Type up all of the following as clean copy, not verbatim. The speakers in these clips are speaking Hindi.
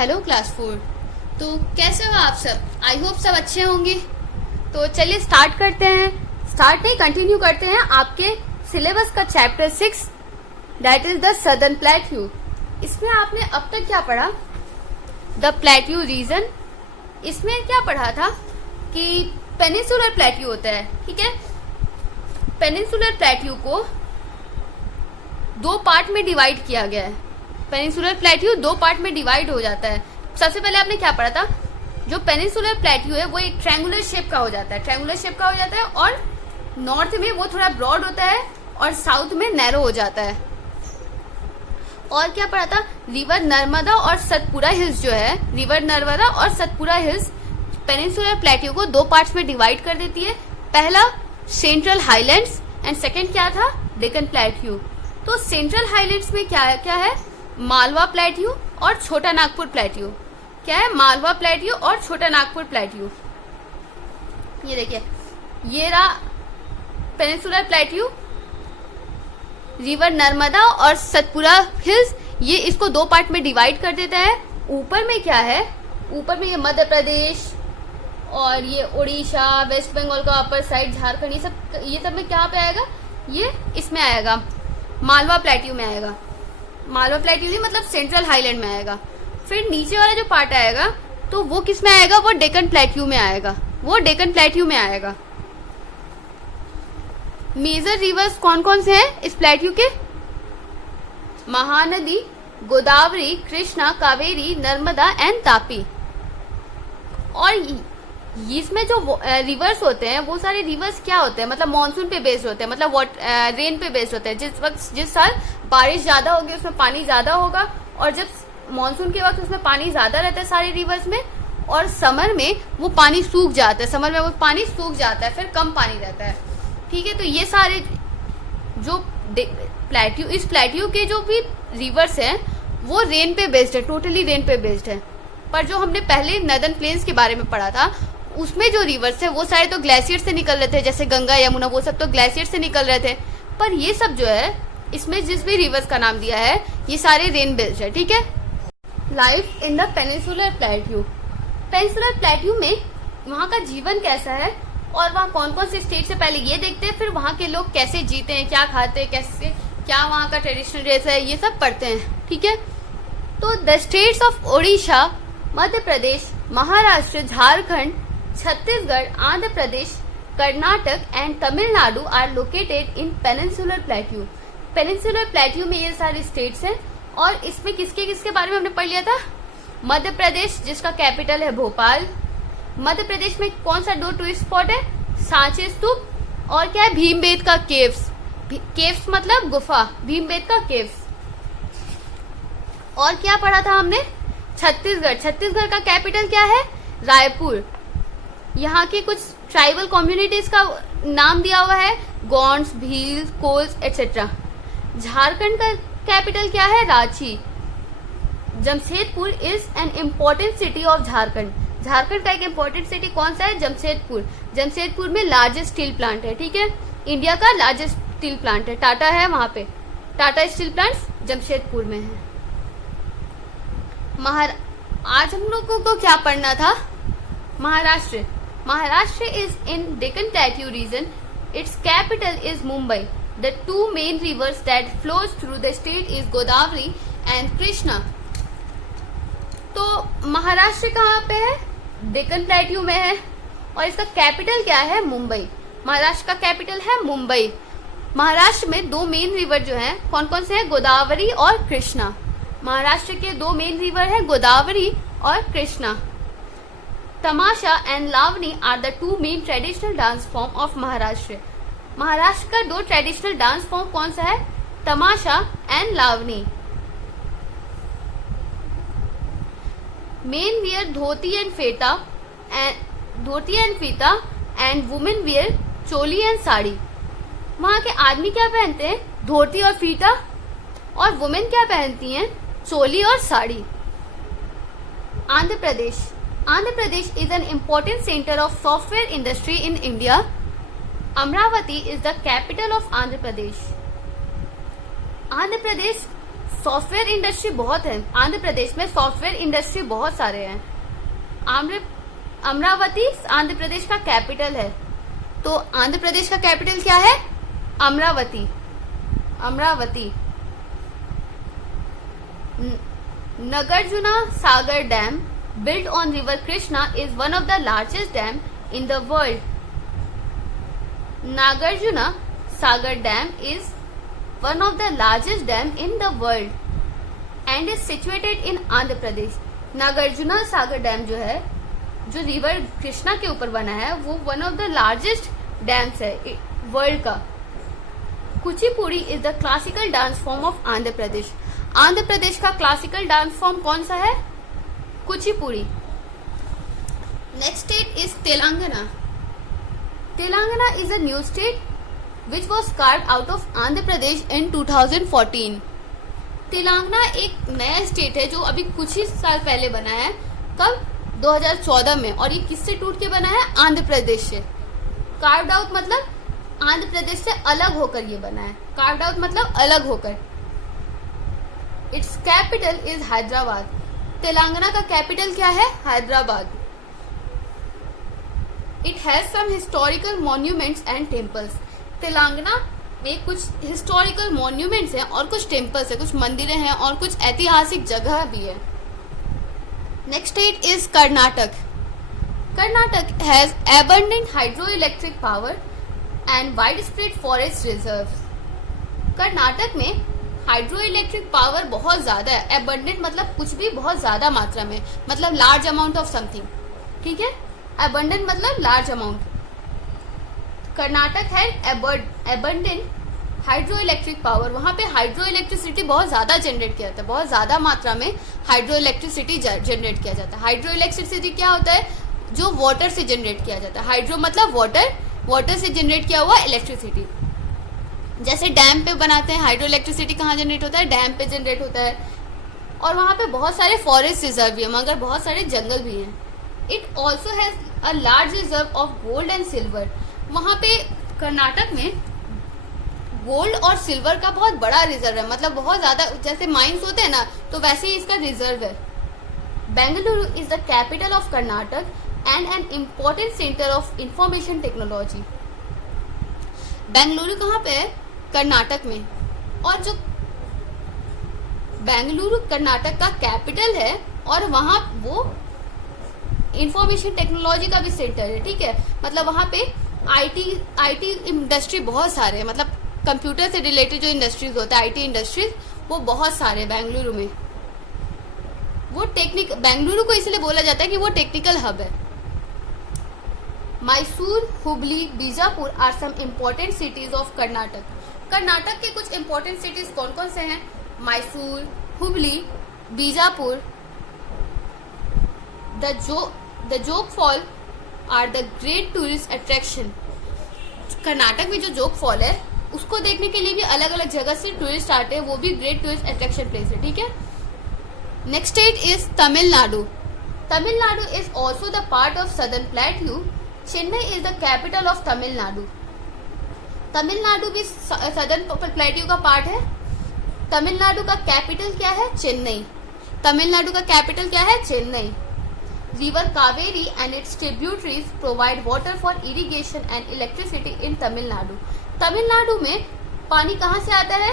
Hello class 4। तो कैसे हो आप सब? आई होप सब अच्छे होंगे। तो चलिए स्टार्ट करते हैं। स्टार्ट नहीं, कंटिन्यू करते हैं आपके सिलेबस का chapter 6 that is the southern plateau. इसमें आपने अब तक क्या पढ़ा? The plateau region. इसमें क्या पढ़ा था कि पेनिनसुलर प्लेट्यू होता है, ठीक है। पेनिनसुलर प्लेट्यू को दो पार्ट में डिवाइड किया गया है। पेनिनसुलर प्लेट्यू दो पार्ट में डिवाइड हो जाता है। सबसे पहले आपने क्या पढ़ा था? जो पेनिनसुलर प्लेट्यू है वो एक ट्रायंगुलर शेप का हो जाता है, ट्रायंगुलर शेप का हो जाता है, और नॉर्थ में वो थोड़ा ब्रॉड होता है और साउथ में नैरो हो जाता है। और क्या पढ़ा था? रिवर नर्मदा और सतपुरा हिल्स जो है, रिवर नर्मदा और सतपुरा हिल्स पेनिनसुलर प्लेट्यू को दो पार्ट्स में डिवाइड कर देती है। पहला सेंट्रल हाईलैंड्स एंड सेकेंड क्या था? डेक्कन प्लेट्यू। तो सेंट्रल हाईलैंड्स में क्या है? मालवा प्लेट्यू और छोटा नागपुर प्लेट्यू। क्या है? मालवा प्लेट्यू और छोटा नागपुर प्लेट्यू। ये देखिए, ये रहा पेनिनसुलर प्लेट्यू, रिवर नर्मदा और सतपुरा हिल्स, ये इसको दो पार्ट में डिवाइड कर देता है। ऊपर में क्या है? ऊपर में ये मध्य प्रदेश और ये उड़ीसा, वेस्ट बंगाल का अपर साइड, झारखंड, ये सब में क्या पे आएगा? ये इसमें आएगा, मालवा प्लेट्यू में आएगा। मालवा प्लेट्यू नहीं, मतलब सेंट्रल हाईलैंड में आएगा। फिर नीचे वाला जो पार्ट आएगा तो वो किस में आएगा? वो डेक्कन प्लेट्यू में आएगा, वो डेक्कन प्लेट्यू में आएगा। मेजर रिवर्स कौन कौन से हैं इस प्लेट्यू के? महानदी, गोदावरी, कृष्णा, कावेरी, नर्मदा एंड तापी। और इसमें जो रिवर्स होते हैं वो सारे रिवर्स क्या होते हैं? मतलब मॉनसून पे बेस्ड होते हैं, मतलब रेन पे बेस्ड होते हैं। जिस साल बारिश ज्यादा होगी उसमें पानी ज्यादा होगा, और जब मॉनसून के वक्त उसमें पानी ज्यादा रहता है सारे रिवर्स में, और समर में वो पानी सूख जाता है, समर में वो पानी सूख जाता है, फिर कम पानी रहता है, ठीक है। तो ये सारे जो प्लेट्यू, इस प्लेट्यू के जो भी रिवर्स हैं वो रेन पे बेस्ड है, टोटली रेन पे बेस्ड है। पर जो हमने पहले नर्दर्न प्लेन्स के बारे में पढ़ा था उसमें जो रिवर्स है वो सारे तो ग्लेशियर से निकल रहे थे, जैसे गंगा, यमुना, वो सब तो ग्लेशियर से निकल रहे थे। पर ये सब जो है, इसमें जिस भी रिवर्स का नाम दिया है ये सारे रेन बेस्ड है, ठीक है। Life in the peninsular plateau. Peninsular plateau में वहाँ का जीवन कैसा है और वहाँ कौन कौन से स्टेट से, पहले ये देखते हैं, फिर वहाँ के लोग कैसे जीते हैं, क्या खाते हैं, कैसे, क्या वहाँ का ट्रेडिशनल ड्रेस है, ये सब पढ़ते हैं, ठीक है। तो the states of Odisha, Madhya Pradesh, Maharashtra, Jharkhand, Chhattisgarh, Andhra Pradesh, Karnataka and Tamil Nadu are located in peninsular plateau. Peninsular plateau में ये सारे स्टेट्स हैं। और इसमें किसके किसके बारे में हमने पढ़ लिया था? मध्य प्रदेश, जिसका कैपिटल है भोपाल। मध्य प्रदेश में कौन सा दो टूरिस्ट स्पॉट है? सांची स्तूप और क्या है? भीमबेटका केव्स। केव्स मतलब गुफा, भीमबेटका केव्स। और क्या पढ़ा था हमने? छत्तीसगढ़। छत्तीसगढ़ का कैपिटल क्या है? रायपुर। यहाँ की कुछ ट्राइबल कम्युनिटीज का नाम दिया हुआ है, गोंड्स, भील, कोल्स एटसेट्रा। झारखंड का कैपिटल क्या है? Ranchi. Jamshedpur is an important city of Jharkhand. Jharkhand का एक इम्पोर्टेंट सिटी कौन सा है? जमशेदपुर। जमशेदपुर में लार्जेस्ट स्टील प्लांट है, ठीक है। इंडिया का लार्जेस्ट स्टील प्लांट है, टाटा है वहां पे। टाटा स्टील प्लांट जमशेदपुर में है। आज हम लोगों को क्या पढ़ना था? Maharashtra. Maharashtra is in Deccan Plateau region. Its capital is Mumbai. The two main rivers that flows through the state is Godavari and Krishna. तो महाराष्ट्र कहाँ पे है? डेक्कन प्लेट्यू में है, और इसका कैपिटल क्या है? मुंबई। महाराष्ट्र का कैपिटल है मुंबई। महाराष्ट्र में दो मेन रिवर जो हैं कौन कौन से हैं? गोदावरी और कृष्णा। महाराष्ट्र के दो मेन रिवर है गोदावरी और Krishna. Tamasha and lavani are the two main traditional dance form of Maharashtra. Maharashtra का दो ट्रेडिशनल डांस फॉर्म कौन सा है? Tamasha and lavani. Men wear dhoti and feta and women wear choli and sari. वहां के आदमी क्या पहनते हैं? धोती और फीता, और वुमेन क्या पहनती हैं? चोली और sari. Andhra Pradesh. Andhra Pradesh is an important center of software industry in India. Amravati is the capital of Andhra Pradesh. Andhra Pradesh software industry बहुत है आंध्र प्रदेश में, सॉफ्टवेयर इंडस्ट्री बहुत सारे हैं। अमरावती आंध्र प्रदेश का कैपिटल है, तो आंध्र प्रदेश का कैपिटल क्या है? Amravati. Amravati. Nagarjuna Sagar dam built on river Krishna is one of the largest dam in the world. Nagarjuna Sagar Dam is one of the largest dam in the world and is situated in Andhra Pradesh. Nagarjuna Sagar dam जो है, जो रिवर कृष्णा के ऊपर बना है, वो one of the largest dams है वर्ल्ड का। Kuchipudi is the classical dance form of Andhra Pradesh. Andhra Pradesh का क्लासिकल डांस फॉर्म कौन सा है? Kuchipudi. Next state is Telangana. Telangana is a new state which was carved out of Andhra Pradesh in 2014। Telangana एक नया स्टेट है जो अभी कुछ ही साल पहले बना है। कब? 2014 में। और ये किससे टूट के बना है? आंध्र प्रदेश से। कार्व्ड आउट मतलब आंध्र प्रदेश से अलग होकर ये बना है। कार्व्ड आउट मतलब अलग होकर। Its capital is Hyderabad. Telangana का कैपिटल क्या है? Hyderabad. It has some historical monuments and temples. Telangana में कुछ हिस्टोरिकल मॉन्यूमेंट्स हैं और कुछ टेम्पल्स है, कुछ मंदिरें हैं और कुछ ऐतिहासिक जगह भी है। Next state is Karnataka. Karnataka has abundant hydroelectric power and widespread forest reserves. Karnataka में हाइड्रो इलेक्ट्रिक पावर बहुत ज्यादा है। एबंडेंट मतलब कुछ भी बहुत ज्यादा मात्रा में, मतलब लार्ज अमाउंट ऑफ समथिंग। ठीक है, एबंडेंट मतलब लार्ज अमाउंट। कर्नाटक है एबंडेंट हाइड्रो इलेक्ट्रिक पावर। वहां पे हाइड्रो इलेक्ट्रिसिटी बहुत ज्यादा जनरेट किया जाता है, बहुत ज्यादा मात्रा में हाइड्रो इलेक्ट्रिसिटी जनरेट किया जाता है। हाइड्रो इलेक्ट्रिसिटी क्या होता है? जो वाटर से जनरेट किया जाता है। हाइड्रो मतलब वाटर, वाटर से जनरेट किया हुआ इलेक्ट्रिसिटी। जैसे डैम पे बनाते हैं, हाइड्रो इलेक्ट्रिसिटी कहाँ जनरेट होता है? डैम पे जनरेट होता है। और वहाँ पे बहुत सारे फॉरेस्ट रिजर्व भी है, मगर बहुत सारे जंगल भी हैं। It also has a large reserve of gold and silver. वहाँ पे कर्नाटक में गोल्ड और सिल्वर का बहुत बड़ा रिजर्व है, मतलब बहुत ज्यादा, जैसे माइंस होते हैं ना, तो वैसे ही इसका रिजर्व है। Bengaluru is the capital of Karnataka and an important centre of information technology. Bengaluru कहाँ पे है? कर्नाटक में। और जो बेंगलुरु कर्नाटक का कैपिटल है और वहां वो इंफॉर्मेशन टेक्नोलॉजी का भी सेंटर है। ठीक है, मतलब वहां पे आईटी इंडस्ट्री बहुत सारे हैं, मतलब कंप्यूटर से रिलेटेड जो इंडस्ट्रीज होते हैं, आईटी इंडस्ट्रीज, वो बहुत सारे बेंगलुरु में। वो बेंगलुरु को इसलिए बोला जाता है कि वो टेक्निकल हब है। Mysore, Hubli, Bijapur are some important cities of Karnataka. Karnataka के कुछ इम्पोर्टेंट सिटीज कौन कौन से हैं? Mysore, Hubli, Bijapur. The Jog fall are the great tourist attraction. Karnataka में जो जोग फॉल है उसको देखने के लिए भी अलग अलग जगह से टूरिस्ट आते हैं, वो भी ग्रेट टूरिस्ट अट्रैक्शन प्लेस है। ठीक है, next state is Tamil Nadu. Tamil Nadu is also the part of southern plateau. Chennai is the capital of Tamil Nadu. Tamil Nadu भी सदर्न प्लेट्यू का पार्ट है। तमिलनाडु का कैपिटल क्या है? चेन्नई। तमिलनाडु का कैपिटल क्या है? Chennai. River Kaveri and it's tributaries provide water for irrigation and electricity in Tamil Nadu. Tamil Nadu में पानी कहाँ से आता है?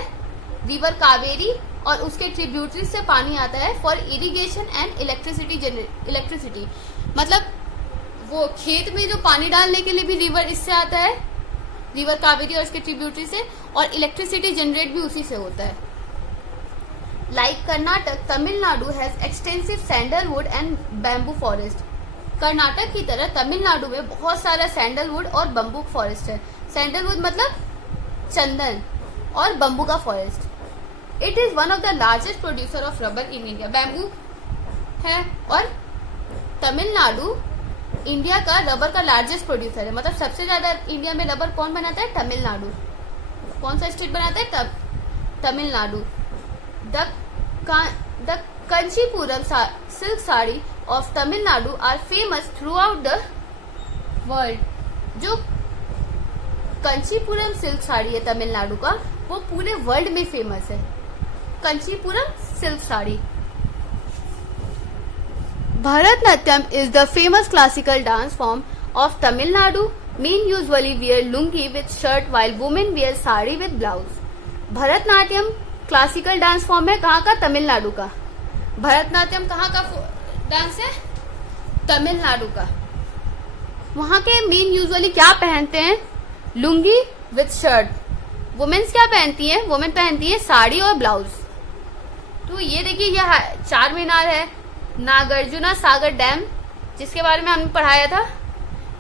रिवर कावेरी और उसके ट्रिब्यूटरीज से पानी आता है फॉर इरिगेशन एंड इलेक्ट्रिसिटी। मतलब वो खेत में जो पानी डालने के लिए भी रिवर इससे आता है, रिवर कावेरी और उसके ट्रिब्यूटरी से, और इलेक्ट्रिसिटी जनरेट भी उसी से होता है। Like Karnataka, Tamil Nadu has extensive sandalwood and bamboo forest. Karnataka की तरह तमिलनाडु में बहुत सारा सैंडलवुड और बम्बू फॉरेस्ट है। सैंडलवुड मतलब चंदन और बम्बू का forest. It is one of the largest producer of rubber in India. Bamboo है और तमिलनाडु इंडिया का रबर का लार्जेस्ट प्रोड्यूसर है। मतलब सबसे ज्यादा इंडिया में रबर कौन बनाता है? तमिलनाडु। कौन सा स्टेट बनाता है? Tamil Nadu. The Kanchipuram silk sari of Tamil Nadu are famous throughout the world. जो कंचीपुरम सिल्क साड़ी है तमिलनाडु का, वो पूरे वर्ल्ड में फेमस है। Kanchipuram silk sari. Bharatnatyam is the famous classical dance form of Tamil Nadu. Men usually wear lungi with shirt while women wear sari with blouse. Bharatanatyam classical dance form है कहाँ का? तमिलनाडु का। भरतनाट्यम कहाँ का डांस है? तमिलनाडु का। वहां के मेन यूजुअली क्या पहनते हैं? Lungi with shirt. वुमेन्स क्या पहनती हैं? वुमेन पहनती है साड़ी और ब्लाउज। तो ये देखिए, यह चार मीनार है, नागार्जुना सागर डैम जिसके बारे में हमने पढ़ाया था।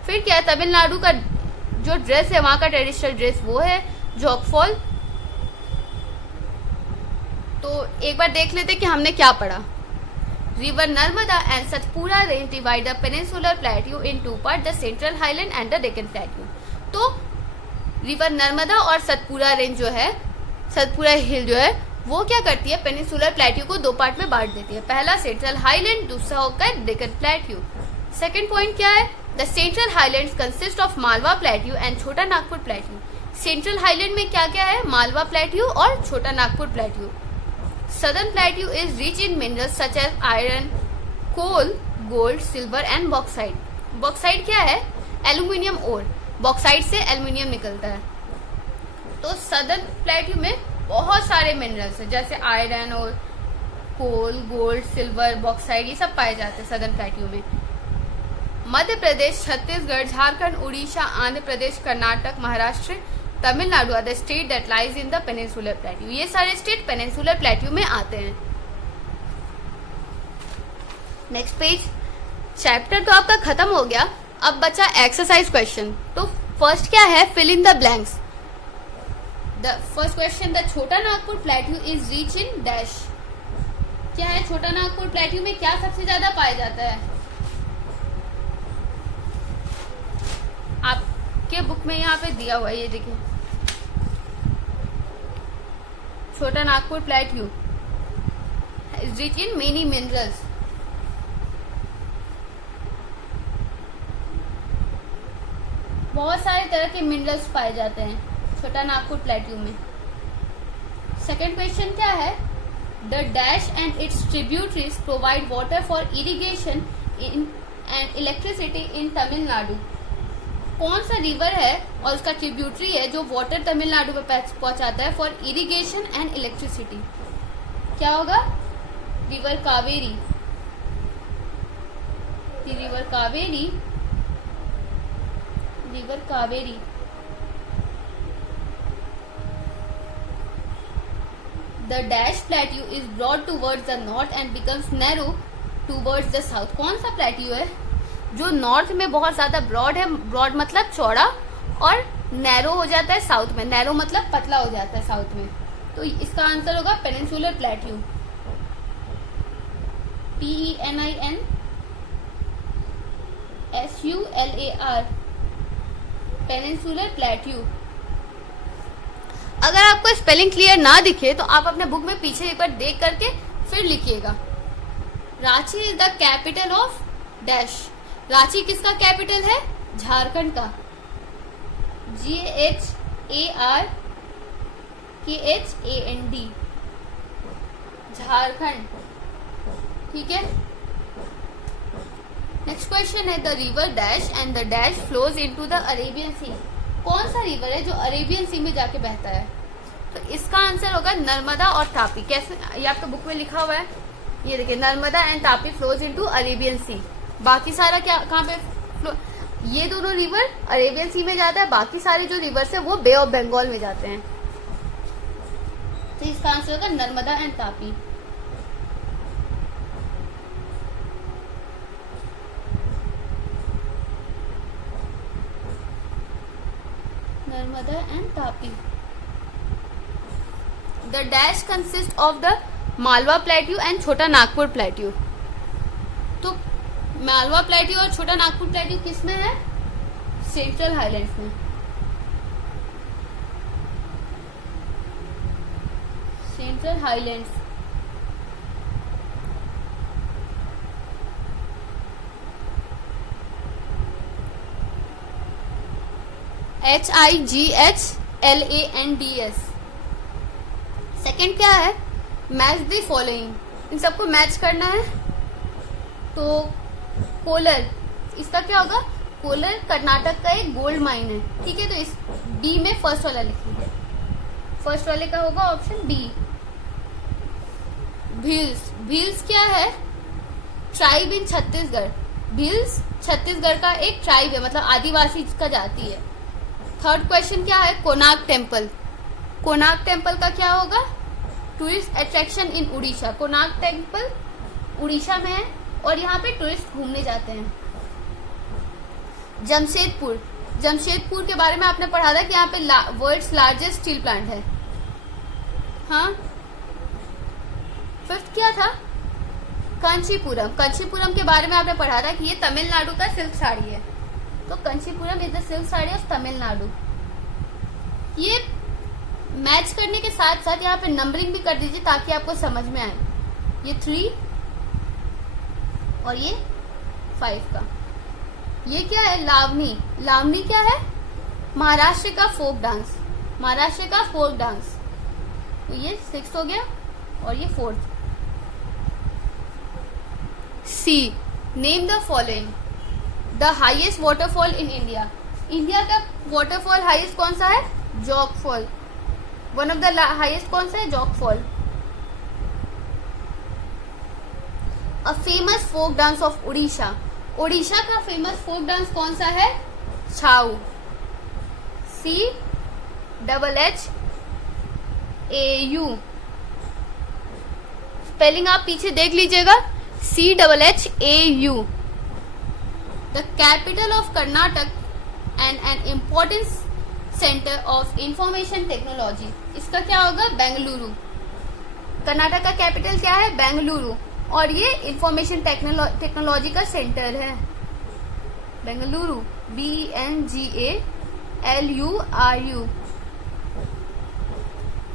फिर क्या है? तमिलनाडु का जो ड्रेस है, वहां का ट्रेडिशनल ड्रेस वो है जोग फॉल। तो एक बार देख लेते कि हमने क्या पढ़ा। River Narmada and Satpura range divide the peninsular plateau in two part, the central highland and the Deccan plateau. तो रिवर नर्मदा और सतपुरा रेंज जो है, सतपुरा हिल जो है, वो क्या करती है? पेनिनसुलर प्लेट्यू को दो पार्ट में बांट देती है। पहला सेंट्रल हाईलैंड, दूसरा होकर है डेक्कन प्लेट्यू। सेकंड पॉइंट क्या है? The central highlands consist of Malwa plateau and छोटा नागपुर प्लेट्यू। सेंट्रल हाईलैंड में क्या क्या है? मालवा प्लेट्यू और Chota Nagpur plateau. Southern plateau is rich in minerals such as iron, coal, gold, silver and bauxite. Bauxite क्या है? Aluminium ore. बॉक्साइट से एल्यूमिनियम निकलता है। तो सदर्न प्लेट्यू में बहुत सारे मिनरल्स है, जैसे आयरन और कोल, गोल्ड, सिल्वर, बॉक्साइट, ये सब पाए जाते हैं सदर्न प्लेट्यू में। Madhya Pradesh, Chhattisgarh, Jharkhand, Orissa, Andhra Pradesh, Karnataka, Maharashtra, Tamil Nadu are the state that lies in the peninsular plateau. ये सारे स्टेट पेनिनसुलर प्लेट्यू में आते हैं। Next page. चैप्टर तो आपका खत्म हो गया, अब बचा एक्सरसाइज क्वेश्चन। तो फर्स्ट क्या है? Fill in the blanks. The first question, the Chota Nagpur plateau is rich in dash. क्या है? छोटा नागपुर प्लेट्यू में क्या सबसे ज्यादा पाया जाता है? आपके बुक में यहाँ पे दिया हुआ है, ये देखिए, छोटा Nagpur plateau is rich in many minerals. बहुत सारे तरह के मिनरल्स पाए जाते हैं छोटा नागपुर प्लेट्यू में। सेकंड क्वेश्चन क्या है? The dash and it's tributaries provide water for irrigation in and electricity in Tamil Nadu. कौन सा रिवर है और उसका ट्रिब्यूटरी है जो वाटर तमिलनाडु में पहुंचाता है फॉर इरिगेशन एंड इलेक्ट्रिसिटी? क्या होगा? River Kaveri. River Kaveri, river Kaveri. The dash plateau is broad towards the north and becomes narrow towards the south. कौन सा प्लेट्यू है जो नॉर्थ में बहुत ज्यादा ब्रॉड है? ब्रॉड मतलब चौड़ा, और नैरो हो जाता है साउथ में। नैरो मतलब पतला हो जाता है साउथ में। तो इसका आंसर होगा peninsular plateau. PENINSULAR, peninsular plateau. अगर आपको स्पेलिंग क्लियर ना दिखे तो आप अपने बुक में पीछे एक बार देख करके फिर लिखिएगा। Ranchi is the capital of dash. Ranchi किसका कैपिटल है? झारखंड का। GHARKHAND, झारखंड। ठीक है। नेक्स्ट क्वेश्चन है the river dash and the dash flows into the Arabian Sea. कौन सा रिवर है जो अरेबियन सी में जाके बहता है? तो इसका आंसर होगा नर्मदा और तापी। कैसे? ये आपके बुक में लिखा हुआ है, ये देखिए, Narmada and Tapi flows into Arabian Sea. बाकी सारा क्या कहाँ पे फ्लो? ये दोनों रिवर अरेबियन सी में जाता है, बाकी सारे जो रिवर्स है वो बे ऑफ बंगाल में जाते हैं। तो इसका आंसर होगा Narmada and Tapi. Narmada and Tapi. The dash consist of the Malwa plateau and छोटा नागपुर प्लेट्यू। तो मालवा प्लेट्यू और छोटा नागपुर प्लेट्यू किस में है? सेंट्रल हाईलैंड्स में। Central highlands. HIGHLANDS। सेकेंड क्या है? मैच द फॉलोइंग, इन सबको मैच करना है। तो कोलर, इसका क्या होगा? कोलर कर्नाटक का एक गोल्ड माइन है, ठीक है। तो इस बी में फर्स्ट वाला लिखेंगे, फर्स्ट वाले का होगा ऑप्शन बी। भील्स, भील्स क्या है? Tribe in Chhattisgarh. भील्स छत्तीसगढ़ का एक ट्राइब है, मतलब आदिवासी का जाति है। थर्ड क्वेश्चन क्या है? कोणार्क टेम्पल, कोणार्क टेम्पल का क्या होगा? Tourist attraction in Orissa. Konark temple Orissa में है और यहाँ पे टूरिस्ट घूमने जाते हैं। जमशेदपुर, जमशेदपुर के बारे में आपने पढ़ा था कि यहाँ पे वर्ल्ड्स लार्जेस्ट स्टील प्लांट है। हाँ, फिफ्थ क्या था? कांचीपुरम, कांचीपुरम के बारे में आपने पढ़ा था कि ये तमिलनाडु का सिल्क साड़ी है। तो Kanchipuram is the silk sari of Tamil Nadu. ये मैच करने के साथ साथ यहाँ पे नंबरिंग भी कर दीजिए ताकि आपको समझ में आए। ये 3 और ये 5 का। ये क्या है? लावनी, लावनी क्या है? महाराष्ट्र का फोक डांस, महाराष्ट्र का फोक डांस। तो ये 6 हो गया और ये 4th। C, name the following the highest waterfall in India. India का वाटरफॉल हाईएस्ट कौन सा है? Jog fall. One of the highest कौन सा है? Jog fall. A famous folk dance of Orissa, Orissa का फेमस फोक डांस कौन सा है? छाऊ। CHHAU, स्पेलिंग आप पीछे देख लीजिएगा, CHHAU। The capital of Karnataka and an important centre of information technology. इसका क्या होगा? बेंगलुरु। कर्नाटक का कैपिटल क्या है? बेंगलुरु, और ये इंफॉर्मेशन टेक्नोलॉजी का सेंटर है Bengaluru, BENGALURU।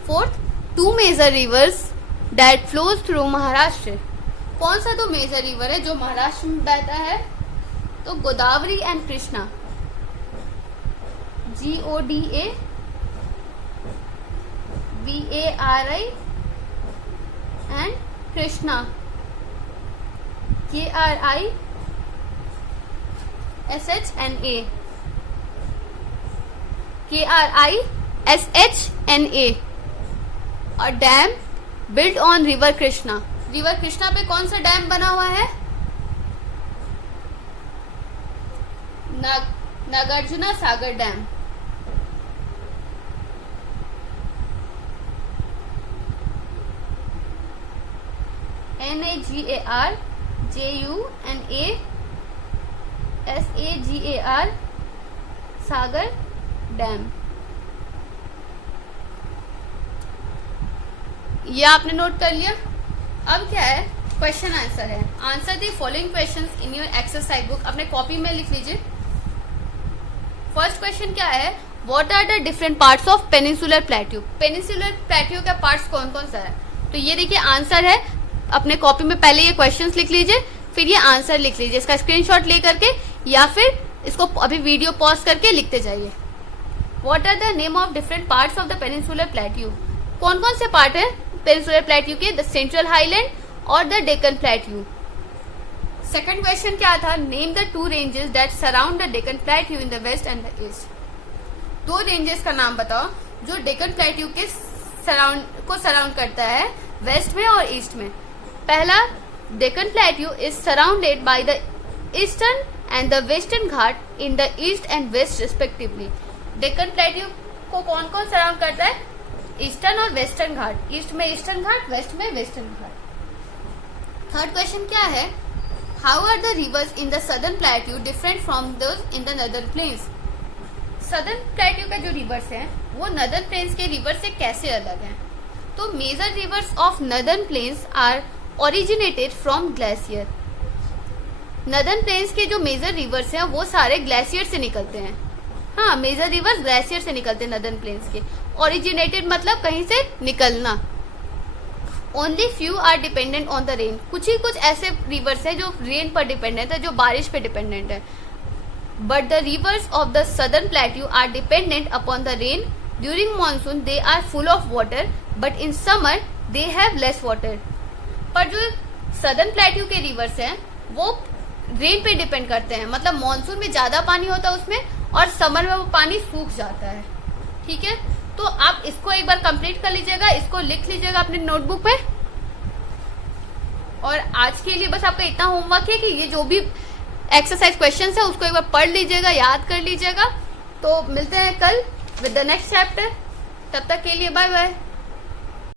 4th, 2 major rivers that flows through Maharashtra. कौन सा 2 मेजर रिवर है जो महाराष्ट्र में बहता है? तो Godavari and Krishna, GODAVARI and Krishna, KRISHNA। और dam built on river Krishna, river Krishna पे कौन सा डैम बना हुआ है? Nagarjuna Sagar dam. NAGARJUNASAGAR Sagar dam. ये आपने नोट कर लिया। अब क्या है? क्वेश्चन आंसर है। Answer the following questions in your exercise book, अपने कॉपी में लिख लीजिए। फर्स्ट क्वेश्चन क्या है? What are the different parts of peninsular plateau. Peninsular plateau का पार्ट्स कौन कौन सा है? तो ये देखिए आंसर है, अपने कॉपी में पहले ये क्वेश्चंस लिख लीजिए, फिर ये आंसर लिख लीजिए, इसका स्क्रीनशॉट ले करके, या फिर इसको अभी वीडियो पॉज करके लिखते जाइए। What are the name of different parts of the peninsular plateau. कौन कौन से पार्ट है पेनिनसुलर प्लेट्यू के? द सेंट्रल हाईलैंड और the Deccan plateau. Second question क्या था? Name the 2 ranges that surround the Deccan plateau in the west and the east. 2 ranges का नाम बताओ जो डेक्कन प्लेट्यू के सराउंड करता है वेस्ट में और ईस्ट में। पहला, Deccan plateau is surrounded by the eastern and the western Ghat in the east and west respectively. Deccan plateau को कौन कौन सराउंड करता है? ईस्टर्न और वेस्टर्न घाट, ईस्ट में ईस्टर्न घाट, वेस्ट में वेस्टर्न घाट। थर्ड क्वेश्चन क्या है? How are the rivers in the southern plateau different from those in the northern plains. Southern plateau का जो रिवर्स है वो नदर्न प्लेन्स के रिवर से कैसे अलग है? तो major rivers of northern plains are originated from glacier. Northern plains के जो मेजर रिवर्स हैं वो सारे ग्लेशियर से निकलते हैं। हाँ, मेजर रिवर्स ग्लेशियर से निकलते हैं नदर्न प्लेन्स के। ओरिजिनेटेड मतलब कहीं से निकलना। Only few are dependent on the rain. कुछ ही कुछ ऐसे रिवर्स है जो रेन पर डिपेंडेंट है, जो बारिश पे डिपेंडेंट है। But the rivers of the southern plateau are dependent upon the rain. During monsoon they are full of water, but in summer they have less water. पर जो सदर्न प्लेट्यू के रिवर्स हैं वो रेन पे डिपेंड करते हैं, मतलब मॉनसून में ज्यादा पानी होता है उसमें और समर में वो पानी सूख जाता है। ठीक है, तो आप इसको एक बार कंप्लीट कर लीजिएगा, इसको लिख लीजिएगा अपने नोटबुक पे। और आज के लिए बस आपका इतना होमवर्क है कि ये जो भी एक्सरसाइज क्वेश्चंस है उसको एक बार पढ़ लीजिएगा, याद कर लीजिएगा। तो मिलते हैं कल विद द नेक्स्ट चैप्टर। तब तक के लिए बाय बाय।